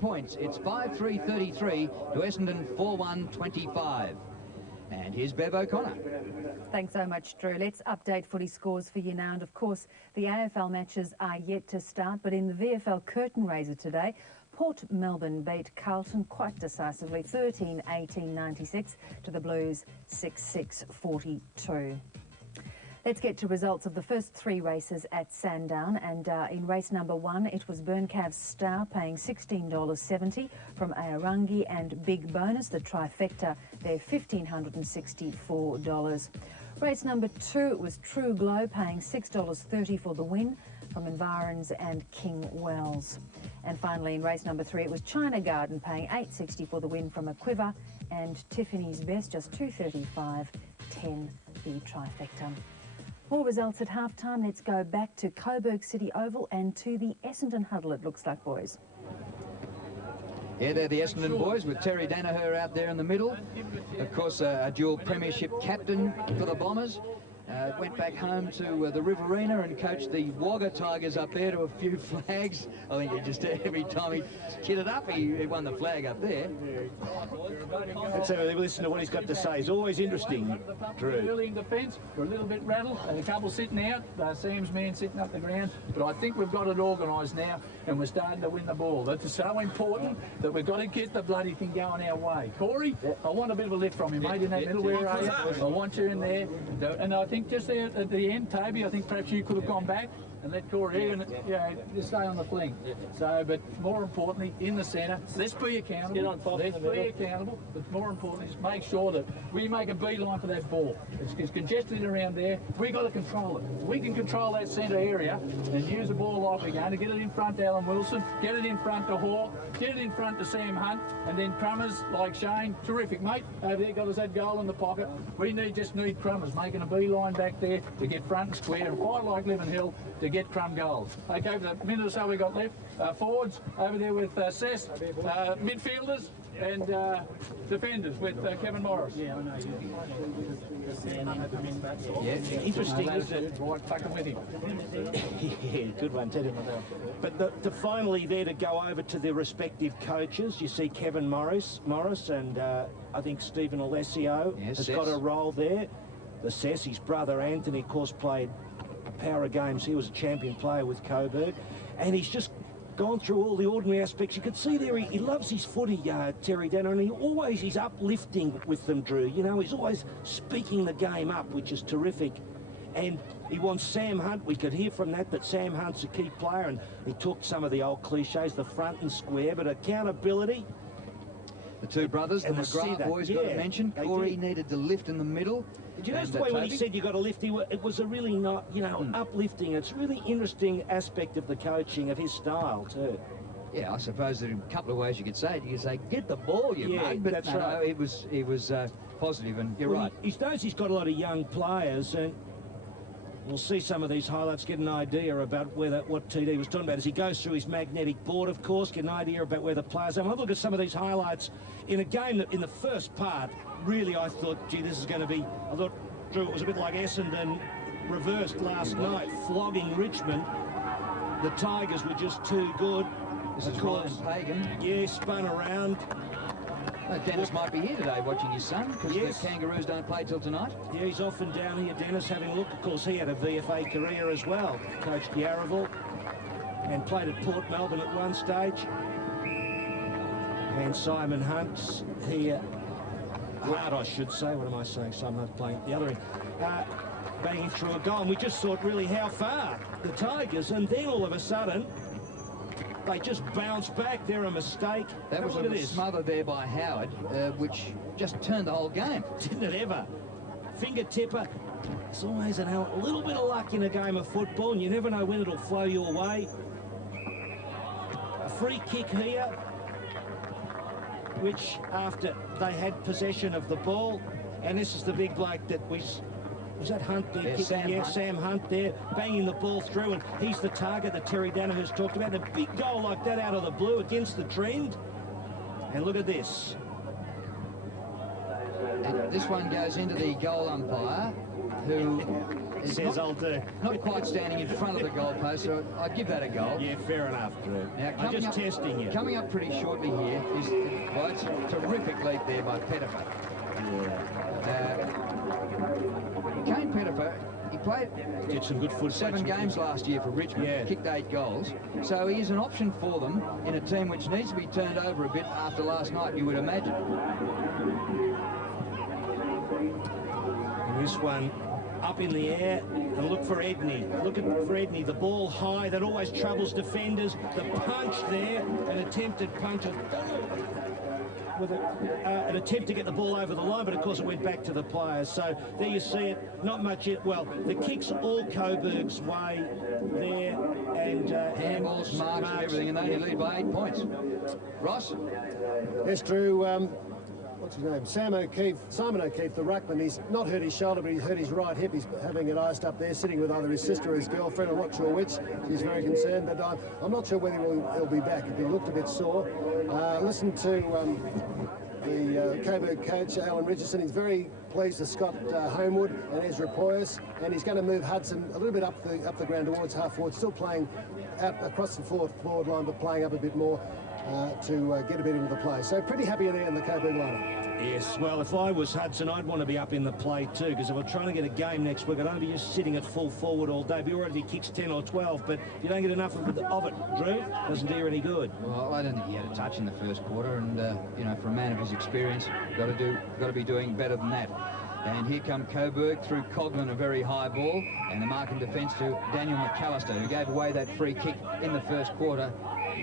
points. It's 5-3-33 to Essendon 4-1-25. And here's Bev O'Connor. Thanks so much, Drew. Let's update footy scores for you now. And of course, the AFL matches are yet to start, but in the VFL curtain raiser today, Port Melbourne beat Carlton quite decisively, 13-18-96 to the Blues 6-6-42. Let's get to results of the first three races at Sandown, and in race number 1 it was Burncav's Star paying $16.70 from Aorangi, and Big Bonus, the trifecta, there $1,564. Race number 2 it was True Glow paying $6.30 for the win from Environs and King Wells. And finally in race number 3 it was China Garden paying $8.60 for the win from Equiva, and Tiffany's Best just $2.35.10 the trifecta. More results at half-time. Let's go back to Coburg City Oval and to the Essendon huddle, it looks like, boys. Yeah, they're the Essendon boys with Terry Danaher out there in the middle. Of course, a dual premiership captain for the Bombers. Went back home to the Riverina and coached the Wagga Tigers up there to a few flags. I think he just, every time he kitted up, he won the flag up there. Let's have a listen to what he's got to say. It's always interesting, Drew. Early in defence, we're a little bit rattled. A couple sitting out, Sam's man sitting up the ground. But I think we've got it organised now, and we're starting to win the ball. That's so important that we've got to get the bloody thing going our way. Corey, I want a bit of a lift from you, mate, in that middle area. I want you in there. And I think just there at the end, Toby, I think perhaps you could have gone back and let Corey even, just stay on the fling. So, but more importantly, in the centre, let's be accountable. Let's be accountable. But more importantly, just make sure that we make a beeline for that ball. It's congested around there. We got to control it. We can control that centre area and use the ball like we're going to get it in front to Alan Wilson, get it in front to Hawke, get it in front to Sam Hunt, and then Crummers like Shane. Terrific, mate. Over there, got us that goal in the pocket. We just need Crummers making a beeline back there to get front and square and fight like Leven Hill to get Crum goals. Okay, for the minute or so we got left, forwards over there with Cess, midfielders and defenders with Kevin Morris. Yeah, I know. Interesting, isn't it? Right, fucking with him. Yeah, good one, Teddy. But to finally there to go over to their respective coaches, you see Kevin Morris and I think Stephen Alessio has got a role there. The Cess, his brother Anthony, of course, played Power Games. He was a champion player with Coburg, and he's just gone through all the ordinary aspects. You could see there he loves his footy, Terry Danner, and he's uplifting with them, Drew. You know, he's always speaking the game up, which is terrific. And he wants Sam Hunt. We could hear from that Sam Hunt's a key player, and he took some of the old cliches, the front and square, but accountability. The two brothers, the McGrath boys, got to mention. Corey needed to lift in the middle. Did you notice the way when he said you got to lift, it was a really not, uplifting. It's a really interesting aspect of the coaching, of his style too. Yeah, I suppose there are a couple of ways you could say it. You could say, get the ball, you mate. But that's right. It was positive, and you're right. He knows he's got a lot of young players, and we'll see some of these highlights, get an idea about what TD was talking about as he goes through his magnetic board, of course, get an idea about where the players are. I'll look at some of these highlights in a game that in the first part, really I thought, gee, this is going to be, I thought, Drew, it was a bit like Essendon reversed last night, flogging Richmond. The Tigers were just too good. This is Ryan Pagan. Yeah, spun around. Dennis might be here today watching his son, because the Kangaroos don't play till tonight. Yeah, he's often down here, Dennis, having a look. Of course, he had a VFA career as well. Coached Yarraville and played at Port Melbourne at one stage. And Simon Hunt's here. Hart, I should say. What am I saying? Simon Hunt playing at the other end. Banging through a goal. And we just thought, really, how far? The Tigers. And then all of a sudden, they just bounced back. They're a mistake. That was a smother there by Howard, which just turned the whole game. Didn't it ever? Finger tipper. It's always a little bit of luck in a game of football, and you never know when it'll flow your way. A free kick here, which after they had possession of the ball, and this is the big bloke that was that Hunt there? Sam Hunt there, banging the ball through, and he's the target that Terry Danaher's talked about. A big goal like that out of the blue against the trend. And look at this. And this one goes into the goal umpire. who is says I'll do. Not quite standing in front of the goalpost, so I'd give that a goal. Yeah, fair enough, Drew. Now, I'm just testing you. Coming up pretty shortly here is, well, it's a terrific leap there by Pettifer. Yeah. Kane Pettifer, he played Did some good foot 7 games last year for Richmond, yeah. Kicked 8 goals. So he's an option for them in a team which needs to be turned over a bit after last night, you would imagine. And this one up in the air, and look for Edney. Look for Edney, the ball high, that always troubles defenders. The punch there, an attempted punch. With an attempt to get the ball over the line, but of course it went back to the players. So there you see it, not much it. Well, the kick's all Coburg's way there, and handballs, marks and everything, and they only lead by 8 points. Ross? Yes, Drew. What's his name? Simon O'Keefe, the ruckman. He's not hurt his shoulder, but he's hurt his right hip. He's having it iced up there, sitting with either his sister or his girlfriend. I'm not sure which. She's very concerned, but I'm not sure whether he'll be back. He looked a bit sore. Listen to the Coburg coach, Alan Richardson. He's very pleased with Scott Homewood and Ezra Poyas, and he's going to move Hudson a little bit up the ground towards half forward, still playing out across the forward line, but playing up a bit more to get a bit into the play. So pretty happy there in the Coburg lineup. Yes, well, if I was Hudson, I'd want to be up in the play too, because if we're trying to get a game next week, I don't want to be just sitting at full forward all day. Be all right if he kicks 10 or 12, but if you don't get enough of it, Drew, doesn't do you any good. Well, I don't think he had a touch in the first quarter, and you know, for a man of his experience, got to be doing better than that. And here come Coburg through Coughlin, a very high ball, and the mark in defence to Daniel McAllister, who gave away that free kick in the first quarter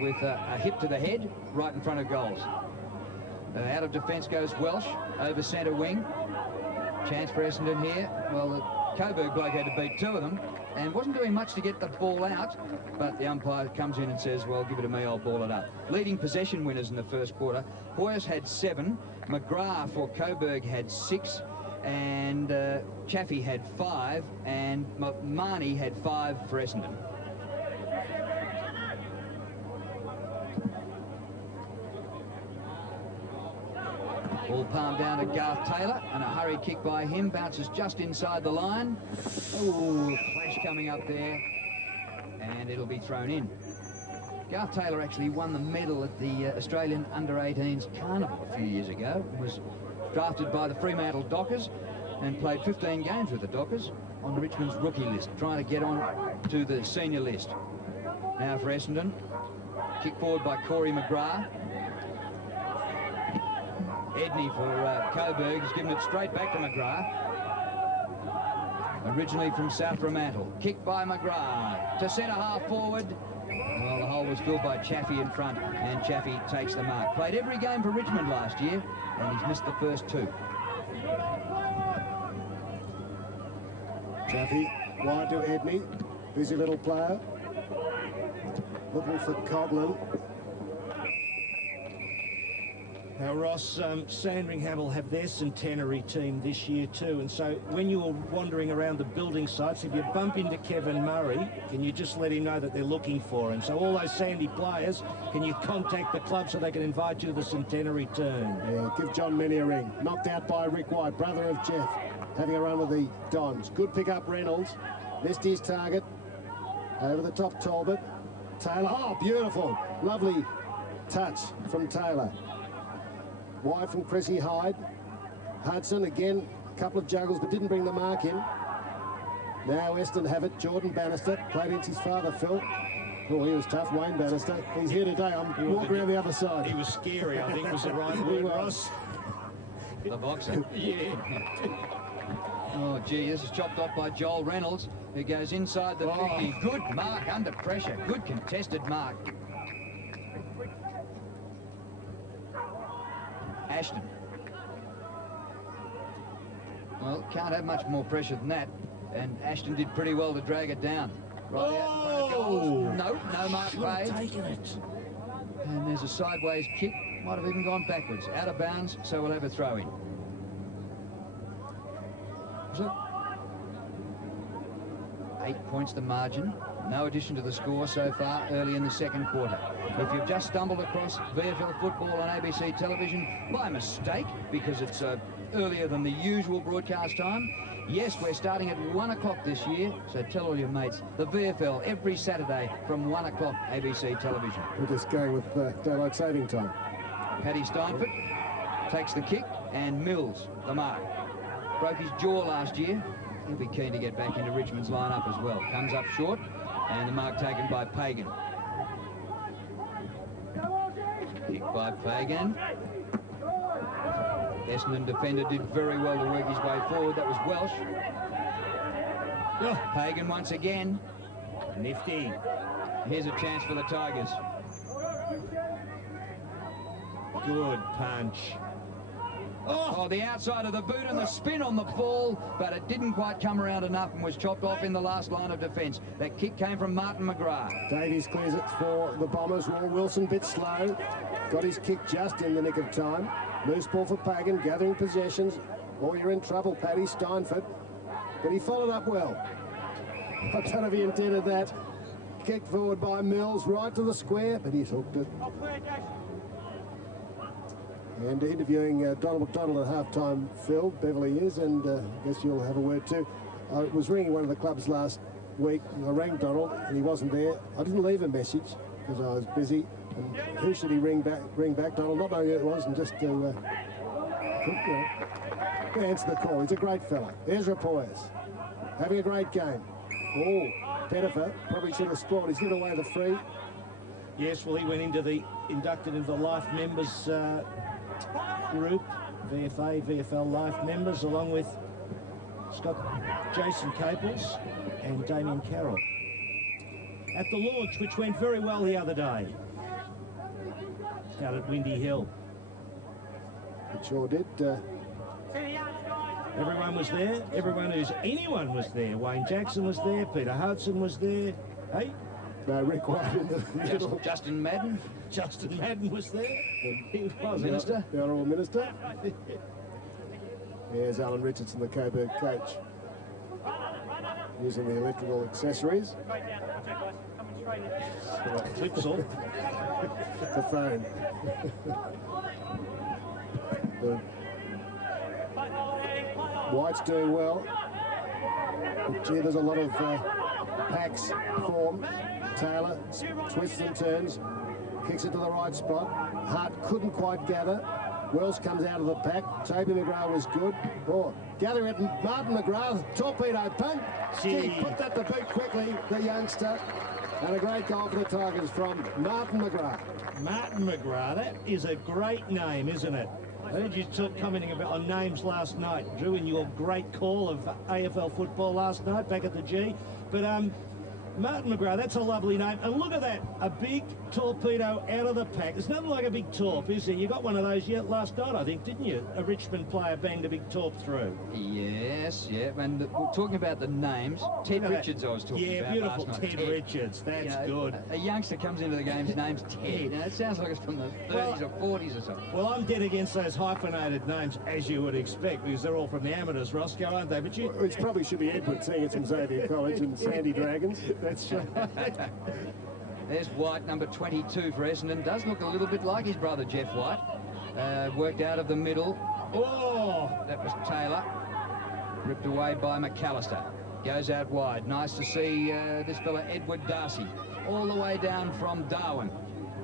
with a hip to the head right in front of goals. Out of defence goes Welsh over centre wing. Chance for Essendon here. Well, the Coburg bloke had to beat 2 of them and wasn't doing much to get the ball out, but the umpire comes in and says, well, give it to me, I'll ball it up. Leading possession winners in the first quarter. Poyas had 7, McGrath for Coburg had 6, and Chaffee had 5, and Marnie had 5 for Essendon. Ball palmed down to Garth Taylor, and a hurried kick by him, bounces just inside the line. Oh, clash coming up there, and it'll be thrown in. Garth Taylor actually won the medal at the Australian Under-18s Carnival a few years ago. Was drafted by the Fremantle Dockers and played 15 games with the Dockers on Richmond's rookie list, trying to get on to the senior list. Now for Essendon, kick forward by Corey McGrath. Edney for Coburg has given it straight back to McGrath. Originally from South Fremantle. Kick by McGrath to centre half forward. Well, the hole was filled by Chaffee in front, and Chaffee takes the mark. Played every game for Richmond last year, and he's missed the first 2. Chaffee wide to Edney. Busy little player. Looking for Coughlin. Now, Ross, Sandringham will have their centenary team this year too, and so when you're wandering around the building sites, if you bump into Kevin Murray, can you just let him know that they're looking for him? So all those Sandy players, can you contact the club so they can invite you to the centenary turn? Yeah, give John Minnie a ring. Knocked out by Rick White, brother of Jeff, having a run with the Dons. Good pick up Reynolds, missed his target. Over the top Talbot. Taylor, oh, beautiful. Lovely touch from Taylor. Wide from Chrissy Hyde. Hudson again, a couple of juggles, but didn't bring the mark in. Now Essendon have it. Jordan Bannister played against his father, Phil. Oh, he was tough, Wayne Bannister. He's here today. I'm walking around the other side. He was scary, I think was the right word, Ross. The boxer. Yeah. Oh, gee, this is chopped off by Joel Reynolds, who goes inside the 50. Good mark under pressure. Good contested mark. Ashton. Well, can't have much more pressure than that, and Ashton did pretty well to drag it down. Right out in front of goals. No mark paid. Taken it. And there's a sideways kick, might have even gone backwards. Out of bounds, so we'll have a throw in. So, 8 points the margin. No addition to the score so far early in the second quarter. If you've just stumbled across VFL football on ABC television by mistake, because it's earlier than the usual broadcast time, yes, we're starting at 1 o'clock this year, so tell all your mates. The VFL every Saturday from 1 o'clock ABC television. We're just going with daylight saving time. Paddy Steinfort takes the kick, and Mills, the mark. Broke his jaw last year. He'll be keen to get back into Richmond's lineup as well. Comes up short, and the mark taken by Pagan. Kick by Pagan. Essendon defender did very well to work his way forward. That was Welsh. Oh, Pagan once again. Nifty. Here's a chance for the Tigers. Good punch. Oh, the outside of the boot and the spin on the ball, but it didn't quite come around enough and was chopped off in the last line of defence. That kick came from Martin McGrath. Davies clears it for the Bombers. Raw Wilson, bit slow. Got his kick just in the nick of time. Loose ball for Pagan, gathering possessions. Oh, you're in trouble, Paddy Steinfort. But he followed up well. I don't know if he intended that. Kicked forward by Mills, right to the square, but he's hooked it. And interviewing Donald McDonald at half-time, Phil, Beverly is, and I guess you'll have a word too. I was ringing one of the clubs last week. I rang Donald, and he wasn't there. I didn't leave a message because I was busy. And who should he ring back, Donald? Not knowing who it was, and just to answer the call. He's a great fella. Ezra Poyes, having a great game. Oh, Pettifer probably should have scored. He's given away the free. Yes, well, he went into the inducted into the Life Members group, VFL Life Members, along with Jason Caples and Damien Carroll. At the launch, which went very well the other day. Out at Windy Hill. It sure did. Everyone was there. Anyone was there. Wayne Jackson was there. Peter Hudson was there. Hey? No, Rick White in the middle. Justin Madden. Justin Madden was there. He was Minister. The Honourable Minister. Here's Alan Richardson, the Coburg coach, using the electrical accessories. Clipsal. The phone. White's doing well. Gee, there's a lot of packs formed. Taylor twists and turns, kicks it to the right spot. Hart couldn't quite gather. Wells comes out of the pack. Toby McGrath was good. Oh, gather it. Martin McGrath, torpedo punt. Gee, put that to boot quickly, the youngster. And a great goal for the Tigers from Martin McGrath. Martin McGrath, that is a great name, isn't it? I heard you commenting about on names last night, Drew, in your great call of AFL football last night back at the G. But Martin McGrath, that's a lovely name. And look at that, a big torpedo out of the pack. There's nothing like a big torp, is there? You got one of those yet last night, I think, didn't you? A Richmond player banged a big torp through. Yes, yeah. And we're talking about the names. Ted Richards I was talking about beautiful last night. Ted Richards, that's good. A youngster comes into the game's name's Ted. Now, it sounds like it's from the 30s or 40s or something. Well, I'm dead against those hyphenated names, as you would expect, because they're all from the amateurs, Roscoe, aren't they? But Which probably should be Edward, seeing it's from Xavier College and Sandy Dragons. That's right. There's White, number 22 for Essendon. Does look a little bit like his brother, Jeff White. Worked out of the middle. Oh, that was Taylor. Ripped away by McAllister. Goes out wide. Nice to see this fella, Edward Darcy, all the way down from Darwin.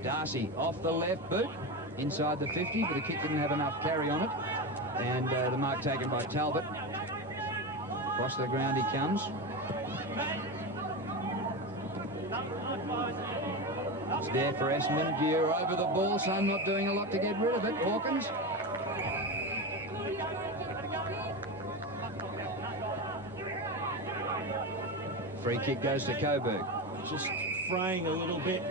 Darcy off the left boot, inside the 50, but the kick didn't have enough carry on it. And the mark taken by Talbot. Across the ground he comes. It's there for Essendon. Gear over the ball, so I'm not doing a lot to get rid of it. Hawkins. Free kick goes to Coburg. Just fraying a little bit.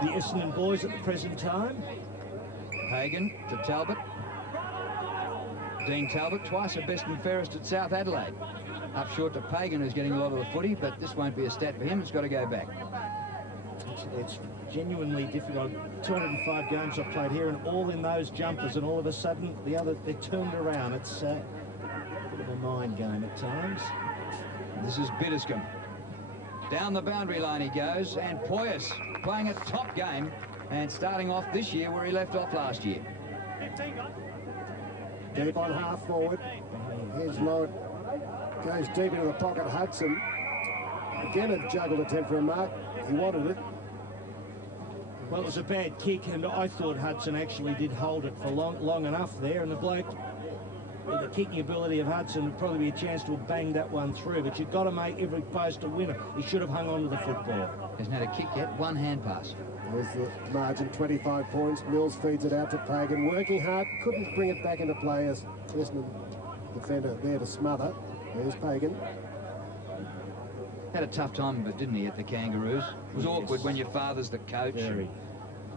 The Essendon boys at the present time. Hagan to Talbot. Dean Talbot, twice a best and fairest at South Adelaide. Up short to Pagan, who's getting a lot of the footy, but this won't be a stat for him. It's got to go back. It's genuinely difficult. 205 games I've played here, and all in those jumpers, and all of a sudden they're turned around. It's a bit of a mind game at times. This is Bitterscombe. Down the boundary line he goes, and Poyas playing a top game and starting off this year where he left off last year. Deep on half forward. Here's Lord. Goes deep into the pocket. Hudson. Again a juggled attempt for a mark. He wanted it. Well, it was a bad kick, and I thought Hudson actually did hold it for long enough there, and the bloke, with the kicking ability of Hudson, would probably be a chance to have banged that one through, but you've got to make every post a winner. He should have hung on to the football. Hasn't had a kick yet, one hand pass. There's the margin, 25 points. Mills feeds it out to Pagan. Working hard, couldn't bring it back into play as Essendon defender there to smother. There's Pagan. Had a tough time of it, didn't he, at the Kangaroos? It was awkward when your father's the coach. Very,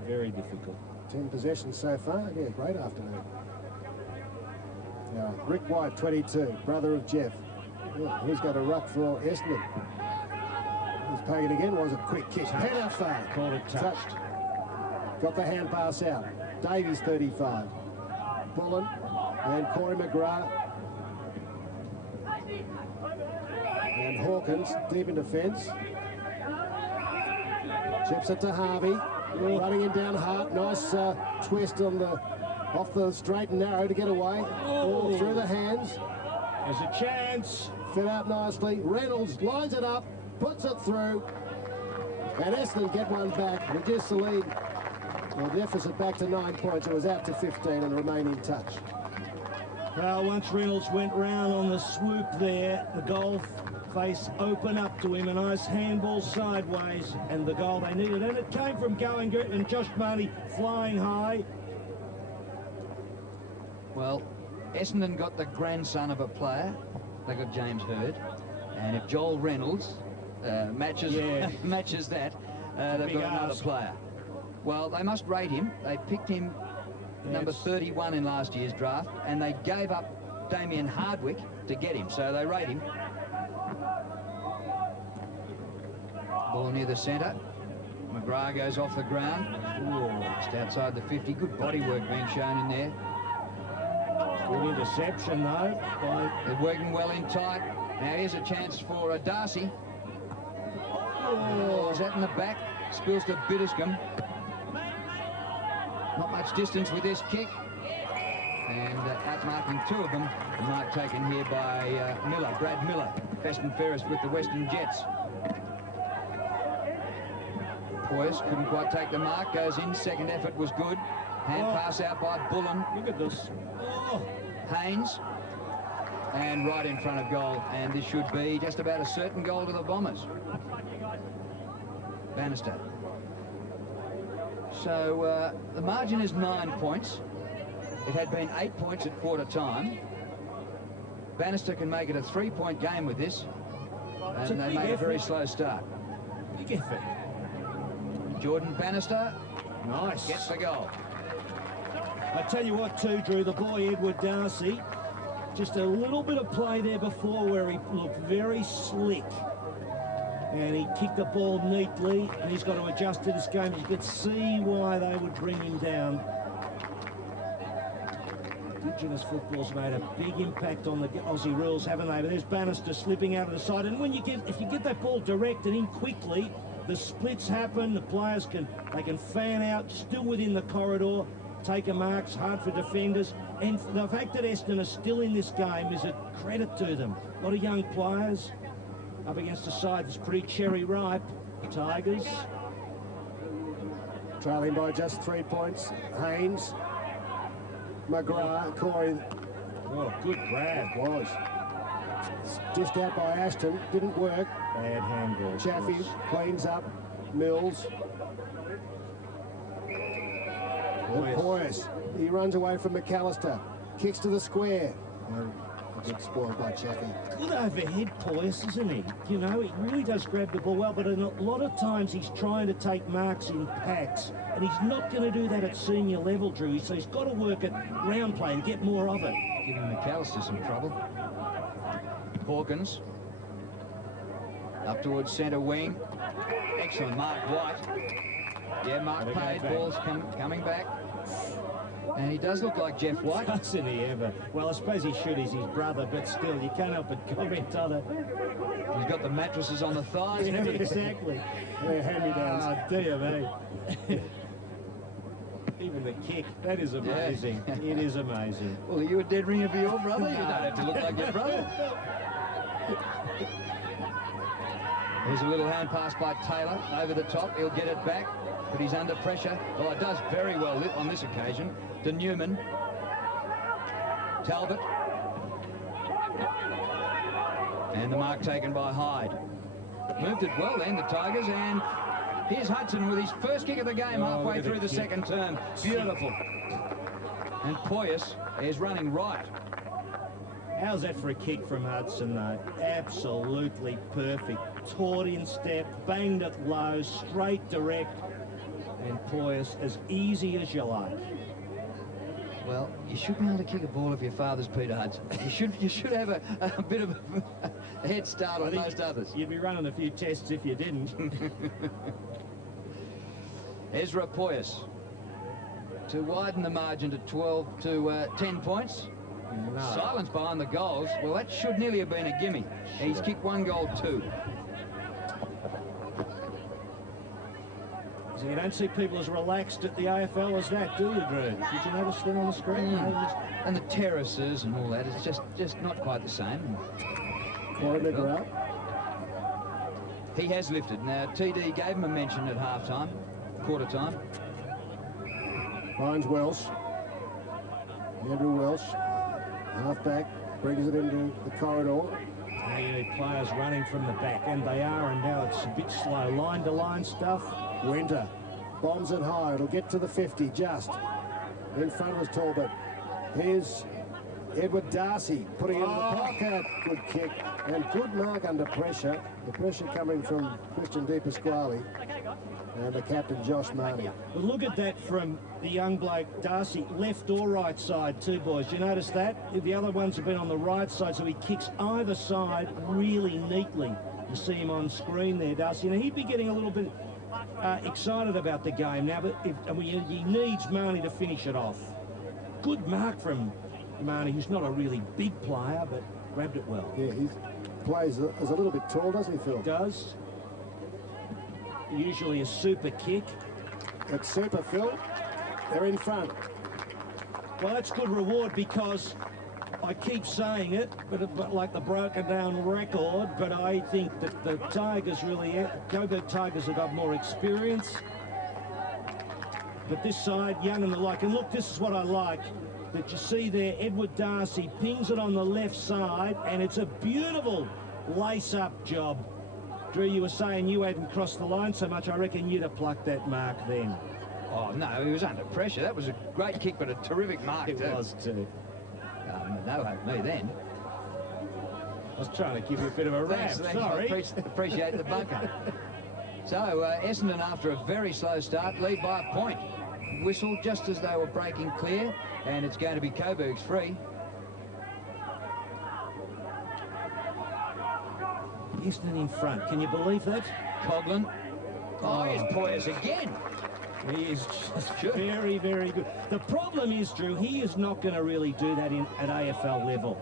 very difficult. 10 possessions so far. Yeah, great afternoon. Now, Rick White, 22, brother of Jeff. Yeah, he's got a ruck for Essendon. Here's Pagan again. Was a quick kick. Header far. Caught it touched. Got the hand pass out. Davies, 35. Bullen and Corey McGrath. And Hawkins deep in defence. Chips it to Harvey. Running him down hard. Nice twist on the off the straight and narrow to get away. Ball through the hands. There's a chance. Fit out nicely. Reynolds lines it up, puts it through. And Essendon get one back. Reduce the lead. Well, deficit back to 9 points. It was out to 15 and remain in touch. Well, once Reynolds went round on the swoop there, the goal face open up to him, a nice handball sideways, and the goal they needed. And it came from Gowan and Josh Marnie flying high. Well, Essendon got the grandson of a player. They got James Hird. And if Joel Reynolds matches that, they've got another player. Well, they must rate him. They picked him number 31 in last year's draft, and they gave up Damien Hardwick to get him, so they rate him. Ball near the centre. McGrath goes off the ground. Just outside the 50. Good body work being shown in there. Good interception, though. They're working well in tight. Now here's a chance for Darcy. Oh, is that in the back? Spills to Bitterscombe. Not much distance with this kick. And outmarking two of them. The mark taken here by Miller, Brad Miller. Best and fairest with the Western Jets. Poyas couldn't quite take the mark. Goes in. Second effort was good. Hand pass out by Bullen. Look at this. Haynes. And right in front of goal. And this should be just about a certain goal to the Bombers. Bannister. So the margin is 9 points. It had been 8 points at quarter time. Bannister can make it a 3-point game with this. And they made a very slow start. Big effort. Jordan Bannister. Nice. Gets the goal. I tell you what too, Drew, the boy Edward Darcy, just a little bit of play there before where he looked very slick. And he kicked the ball neatly, and he's got to adjust to this game. You could see why they would bring him down. Indigenous football's made a big impact on the Aussie rules, haven't they? But there's Bannister slipping out of the side, and when you get, if you get that ball directed in quickly, the splits happen. The players can fan out, still within the corridor, take a marks, hard for defenders. And the fact that Essendon are still in this game is a credit to them. A lot of young players up against a side that's pretty cherry ripe. Tigers. Trailing by just 3 points. Haynes. McGrath. Corey. Oh, good grab. It was. Dished out by Ashton. Didn't work. Bad handball. Chaffee cleans up. Mills. Poyas. He runs away from McAllister. Kicks to the square. A bit spoiled by Chaffee. Good overhead, Poyas, isn't he? You know, he really does grab the ball well, but a lot of times he's trying to take marks in packs, and he's not going to do that at senior level, Drew. So he's got to work at ground play and get more of it. Giving McAllister some trouble. Hawkins. Up towards centre wing. Excellent mark, White. Yeah, Mark Payne, ball's coming back. And he does look like Jeff White. Doesn't he ever? Well, I suppose he should. He's his brother, but still, you can't help but comment on it. He's got the mattresses on the thighs and everything. Exactly. Yeah, hand-me-downs. Oh, dear me. Even the kick, that is amazing. Yeah. It is amazing. Well, are you a dead ringer for your brother? You don't have to look like your brother. There's a little hand pass by Taylor over the top. He'll get it back, but he's under pressure. Well, it does very well on this occasion. To Newman. Talbot. And the mark taken by Hyde. Moved it well then, the Tigers, and here's Hudson with his first kick of the game halfway through the second term. Beautiful. And Poyas is running right. How's that for a kick from Hudson, though? Absolutely perfect. Taught in step, banged it low, straight, direct, and Poyas as easy as you like. Well, you should be able to kick a ball if your father's Peter Hudson. You should have a bit of a head start on most others. You'd be running a few tests if you didn't. Ezra Poyas to widen the margin to 10 points. No. Silence behind the goals. Well, that should nearly have been a gimme. He's kicked 1 goal, 2. So you don't see people as relaxed at the AFL as that, do you, Drew? Did you notice that on the screen? And the terraces and all that, it's just not quite the same. Well, he has lifted. Now, TD gave him a mention at half-time, quarter-time. Finds Welsh. Andrew Welsh, half-back, brings it into the corridor. Players running from the back, and they are, and now it's a bit slow. Line-to-line stuff. Winter bombs it high. It'll get to the 50 just in front of us. Talbot. Here's Edward Darcy putting it in the pocket. Good kick and good mark under pressure. The pressure coming from Christian De Pasquale and the captain Josh Marnie. But look at that from the young bloke Darcy, left or right side too, boys. You notice that? The other ones have been on the right side, so he kicks either side really neatly. You see him on screen there, Darcy. Now he'd be getting a little bit excited about the game now, but he needs Marnie to finish it off. Good mark from Marnie, who's not a really big player, but grabbed it well. Yeah, he plays as a little bit tall, doesn't he, Phil? Does. Usually a super kick. It's super, Phil. They're in front. Well, that's good reward because I keep saying it, but like the broken down record, but I think that the Tigers Coburg Tigers have got more experience. But this side, young and the like, and look, this is what I like, that you see there, Edward Darcy pings it on the left side, and it's a beautiful lace-up job. Drew, you were saying you hadn't crossed the line so much, I reckon you'd have plucked that mark then. Oh, no, he was under pressure. That was a great kick, but a terrific mark, It was, too. No hope me then. I was trying to give you a bit of a rap, sorry. Appreciate the bunker. So, Essendon, after a very slow start, lead by a point. Whistle just as they were breaking clear, and it's going to be Coburg's free. Essendon in front, can you believe that? Coughlin. Oh, here's Poyas again. He is just very, very good. The problem is, Drew, he is not going to really do that at AFL level.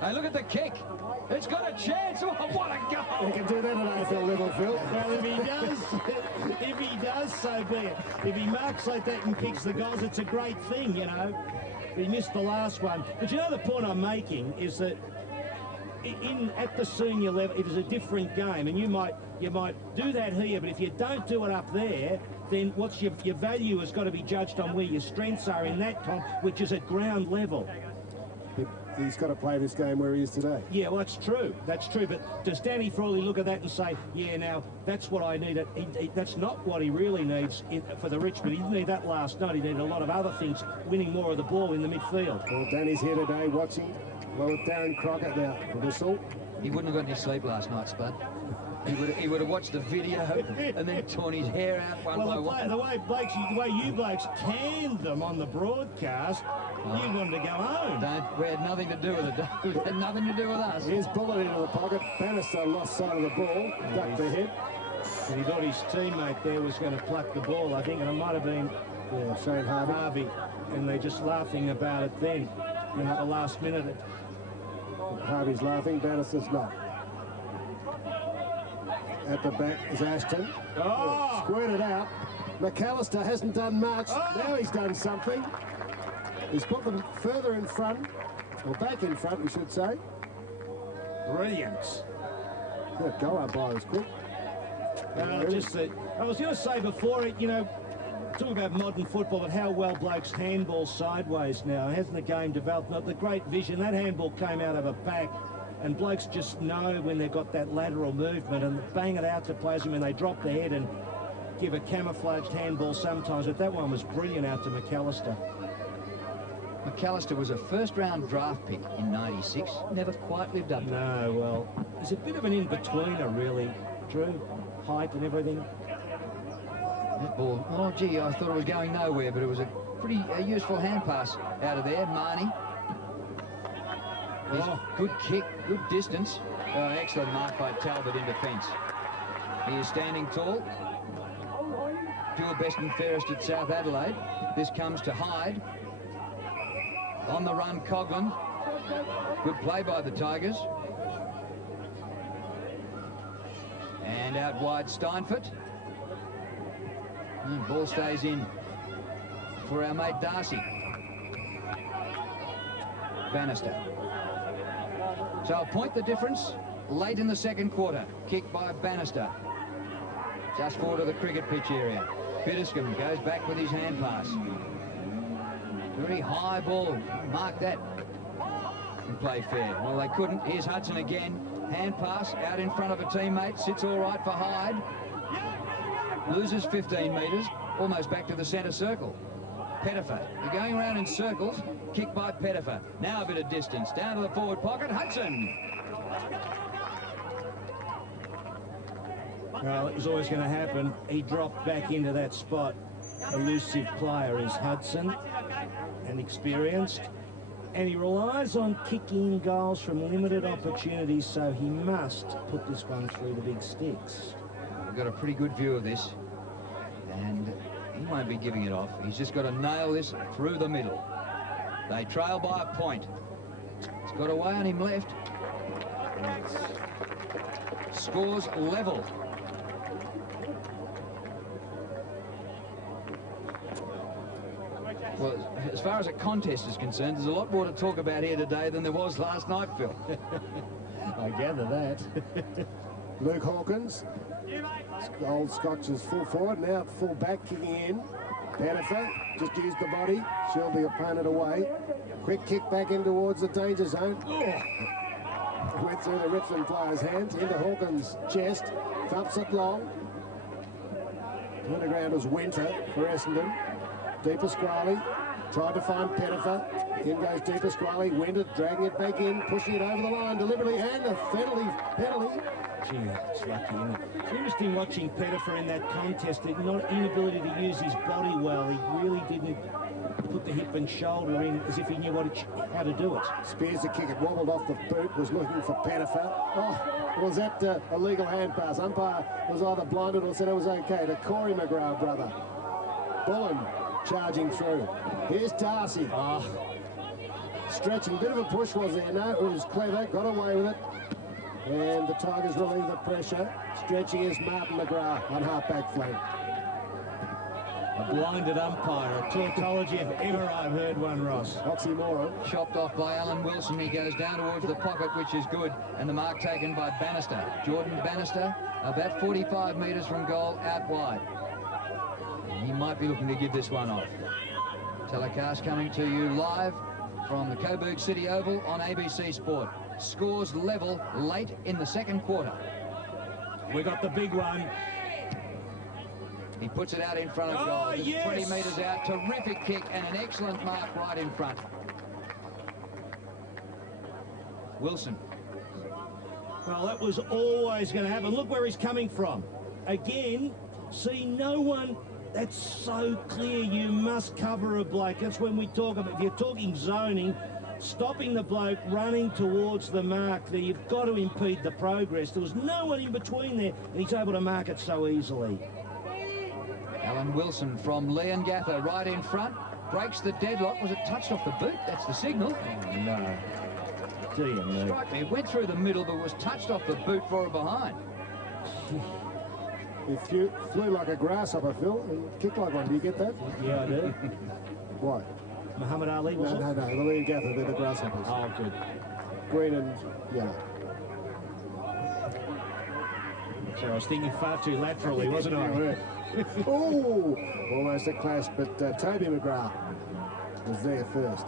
Hey, look at the kick. It's got a chance. Oh, what a goal. He can do that at AFL level, Phil. Well, if he does, so be it. If he marks like that and kicks the goals, it's a great thing, you know. He missed the last one. But you know the point I'm making is that at the senior level, it is a different game, and you might do that here, but if you don't do it up there, then what's your value has got to be judged on where your strengths are in that comp, which is at ground level. He's got to play this game where he is today. Yeah, well, that's true. That's true. But does Danny Frawley look at that and say, yeah, now, that's what I need? That's not what he really needs for the Richmond. He didn't need that last night. He needed a lot of other things, winning more of the ball in the midfield. Well, Danny's here today watching. Well, Darren Crockett now, the whistle. He wouldn't have got any sleep last night, Spud. He would have watched the video and then torn his hair out one by one. The way you blokes canned them on the broadcast, you wanted to go home. We had nothing to do with it. It had nothing to do with us. Here's Bullet into the pocket. Bannister lost sight of the ball, ducked the hit. And he thought his teammate there was going to pluck the ball, I think, and it might have been Shane Harvey. And they're just laughing about it then, at the last minute. Harvey's laughing, Bannister's not. At the back is Ashton. Oh! Squirted out. McAllister hasn't done much. Oh! Now he's done something. He's put them further in front, or back in front, we should say. Brilliant. That go umpire is quick. Just that, I was going to say before it, talk about modern football, but how well blokes handball sideways now. Hasn't the game developed? Not the great vision. That handball came out of a pack, and blokes just know when they've got that lateral movement and bang it out to players when they drop their head and give a camouflaged handball sometimes. But that one was brilliant out to McAllister. McAllister was a first-round draft pick in '96. Never quite lived up to it. No, well, there's a bit of an in-betweener, really, Drew. Height and everything. That ball, oh gee, I thought it was going nowhere, but it was a pretty useful hand pass out of there. Marnie. Good kick, good distance. Excellent mark by Talbot in defence. He is standing tall. Dual best and fairest at South Adelaide. This comes to Hyde. On the run, Coughlin. Good play by the Tigers. And out wide, Steinfort. And ball stays in for our mate Darcy. Bannister. So I'll point the difference late in the second quarter. Kick by Bannister. Just forward of the cricket pitch area. Bitterscombe goes back with his hand pass. Very high ball. Mark that. And play fair. Well, they couldn't. Here's Hudson again. Hand pass out in front of a teammate. Sits all right for Hyde. Loses 15 metres. Almost back to the centre circle. Pettifer. You're going around in circles. Kick by Pettifer. Now a bit of distance. Down to the forward pocket. Hudson. Well, it was always going to happen. He dropped back into that spot. Elusive player is Hudson, and experienced. And he relies on kicking goals from limited opportunities, so he must put this one through the big sticks. We've got a pretty good view of this, and he won't be giving it off. He's just got to nail this through the middle. They trail by a point. He's got away on him left. Scores level. Well, as far as a contest is concerned, there's a lot more to talk about here today than there was last night, Phil. I gather that. Luke Hawkins. Old Scotch is full forward, now full back, kicking in. Pettifer just used the body, shielded the opponent away. Quick kick back in towards the danger zone. Went through the Richmond player's hands, into Hawkins' chest, thumps it long. Underground was Winter for Essendon. Deeper Squally, tried to find Pettifer. In goes Deeper Squally, Winter dragging it back in, pushing it over the line deliberately, and a penalty. Gee, it's lucky, isn't it? It's interesting watching Pettifer in that contest. The inability to use his body well. He really didn't put the hip and shoulder in as if he knew how to do it. Spears the kick, it wobbled off the boot, was looking for Pettifer. Oh, was that a legal hand pass? Umpire was either blinded or said it was okay. To Corey McGrath, brother. Bullen charging through. Here's Darcy. Oh, stretching, bit of a push was there. No, it was clever, got away with it. And the Tigers relieve the pressure. Stretching is Martin McGrath on half-back flank. A blinded umpire, a tautology if ever I've heard one, Ross. Oxymoron. Chopped off by Alan Wilson. He goes down towards the pocket, which is good. And the mark taken by Bannister. Jordan Bannister, about 45 metres from goal, out wide. He might be looking to give this one off. Telecast coming to you live from the Coburg City Oval on ABC Sport. Scores level late in the second quarter. We got the big one. He puts it out in front of goal. Just 20 metres out. Terrific kick and an excellent mark right in front. Wilson. Well, that was always going to happen. Look where he's coming from. Again, see no one. That's so clear. You must cover a bloke. That's when we talk about, if you're talking zoning, stopping the bloke running towards the mark there. You've got to impede the progress. There was no one in between there, and he's able to mark it so easily. Alan Wilson from Leongatha right in front. Breaks the deadlock. Was it touched off the boot? That's the signal. Oh, no. Dear me. Strike me. It went through the middle, but was touched off the boot for a behind. If you flew like a grasshopper, Phil, and kicked like one, do you get that? Yeah, I do. Why? Muhammad Ali was No, it? the Leongatha, they're the grasshoppers. Oh, good. Green and yellow. So I was thinking far too laterally, wasn't I? Oh, almost a clash, but Toby McGrath was there first.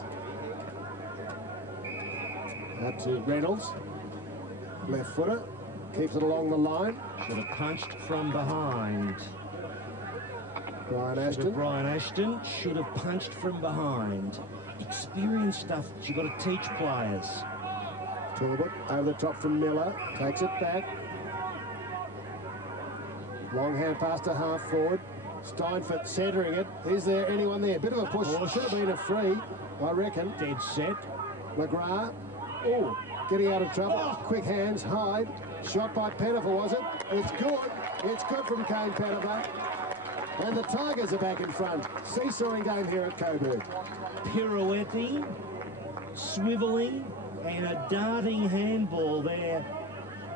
Out to Reynolds, left footer, keeps it along the line. Should have punched from behind. Brian Ashton. Brian Ashton should have punched from behind. Experience stuff you've got to teach players. Talbot over the top from Miller, takes it back. Long hand pass to half forward. Steinfort centering it. Is there anyone there? Bit of a push. Should have been a free, I reckon. Dead set. McGrath. Oh, getting out of trouble. Oh. Quick hands, Hyde. Shot by Pettifer, was it? It's good. It's good from Kane Pettifer. And the Tigers are back in front. Seesawing game here at Coburg. Pirouetting, swivelling, and a darting handball there.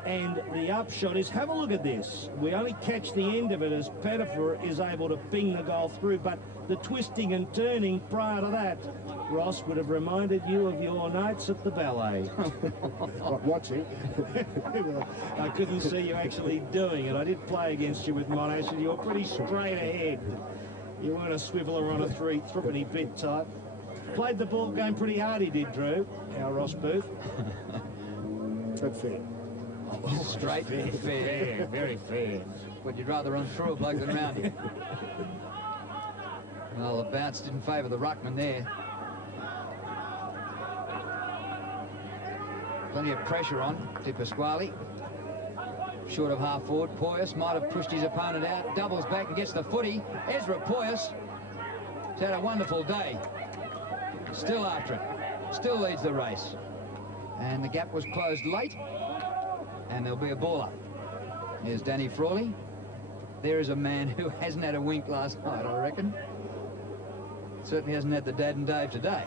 And the upshot is, have a look at this. We only catch the end of it as Pettifer is able to ping the goal through, but the twisting and turning prior to that, Ross, would have reminded you of your nights at the ballet. What, watching? I couldn't see you actually doing it. I did play against you with Monash, and you were pretty straight ahead. You weren't a swiveler on a threepenny bit type. Played the ball game pretty hard, he did, Drew, our Ross Booth. But fair. Straight, fair. Very fair. Would you rather run through a bloke than round you? Well, the bounce didn't favour the ruckman there. Plenty of pressure on Di Pasquale. Short of half forward. Poyas might have pushed his opponent out. Doubles back and gets the footy. Ezra Poyas has had a wonderful day. Still after it. Still leads the race. And the gap was closed late. And there'll be a ball up. Here's Danny Frawley. There is a man who hasn't had a wink last night, I reckon. Certainly hasn't had the Dad and Dave today.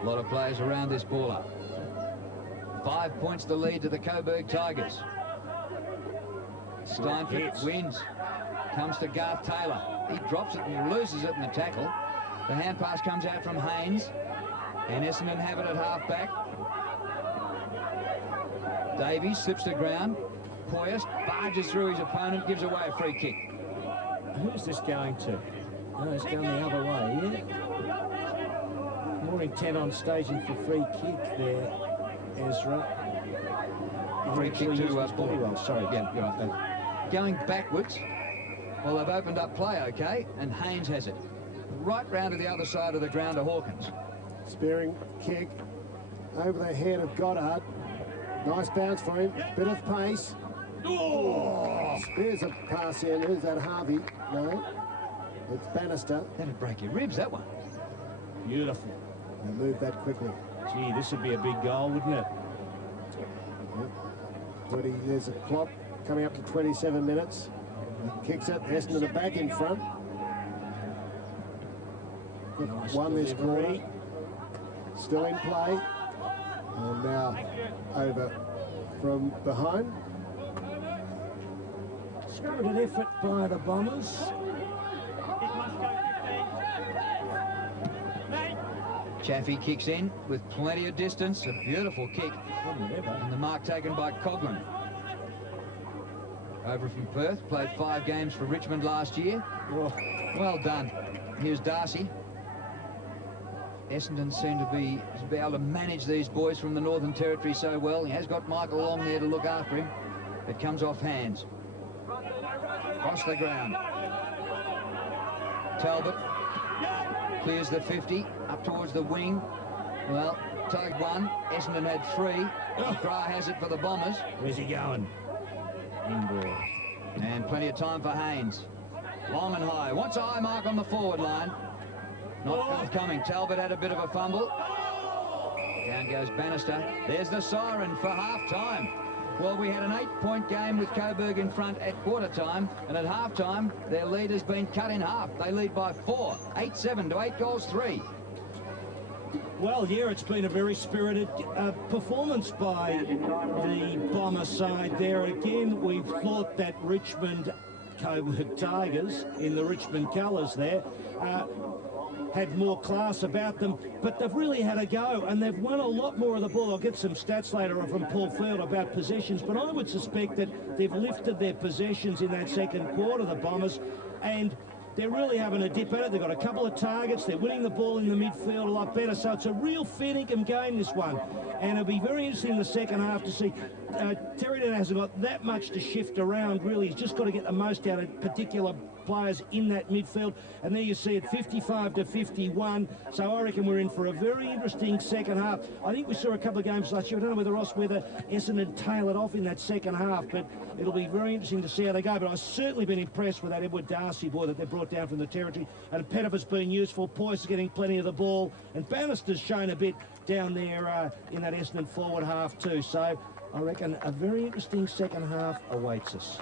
A lot of players around this ball up. 5 points the lead to the Coburg Tigers. Steinfort wins. Comes to Garth Taylor. He drops it and loses it in the tackle. The hand pass comes out from Haynes. And Essendon have it at half-back. Davies slips to ground. Poyas barges through his opponent, gives away a free kick. Who's this going to? No, it's going the other way, yeah. More intent on staging for free kick there, Ezra. Free kick to Well, sorry. Yeah, you're right. Going backwards. Well, they've opened up play, okay, and Haynes has it. Right round to the other side of the ground to Hawkins. Spearing kick over the head of Goddard. Nice bounce for him. Bit of pace. Oh! Spears a pass in. Who's that, Harvey? No. It's Bannister. That'd break your ribs, that one. Beautiful. They move that quickly. Gee, this would be a big goal, wouldn't it? Yep. There's a clock coming up to 27 minutes. He kicks it. Essendon are back in front. Nice Won this delivery. quarter. Still in play. And now over from behind. Spirited effort by the Bombers. Chaffee kicks in with plenty of distance. A beautiful kick. And the mark taken by Coughlin. Over from Perth. Played 5 games for Richmond last year. Well done. Here's Darcy. Essendon seem to be able to manage these boys from the Northern Territory so well. He has got Michael Long there to look after him. It comes off hands. Across the ground. Talbot clears the 50 up towards the wing. Well, Tug 1. Essendon had 3. McGrath has it for the Bombers. Where's he going? Inboard. And plenty of time for Haynes. Long and high. Wants a high mark on the forward line. Not forthcoming. Talbot had a bit of a fumble. Down goes Bannister. There's the siren for half-time. Well, we had an 8-point game with Coburg in front at quarter-time, and at half-time, their lead has been cut in half. They lead by 4, 8-7 to 8-3. Well, yeah, it's been a very spirited performance by the Bomber side there. Again, we've thought that Richmond Coburg Tigers, in the Richmond colours there, had more class about them, but they've really had a go, and they've won a lot more of the ball. I'll get some stats later from Paul Field about possessions, but I would suspect that they've lifted their possessions in that second quarter, the Bombers, and they're really having a dip at it. They've got a couple of targets. They're winning the ball in the midfield a lot better. So it's a real fair income game, this one. And it'll be very interesting in the second half to see. Terry Dana hasn't got that much to shift around, really. He's just got to get the most out of particular players in that midfield. And there you see it, 55 to 51. So I reckon we're in for a very interesting second half. I think we saw a couple of games last year. I don't know whether Essendon tailed off in that second half, but it'll be very interesting to see how they go. But I've certainly been impressed with that Edward Darcy boy that they brought down from the Territory. And Pettifer's been useful. Poyce is getting plenty of the ball. And Bannister's shown a bit down there in that Essendon forward half too. So I reckon a very interesting second half awaits us.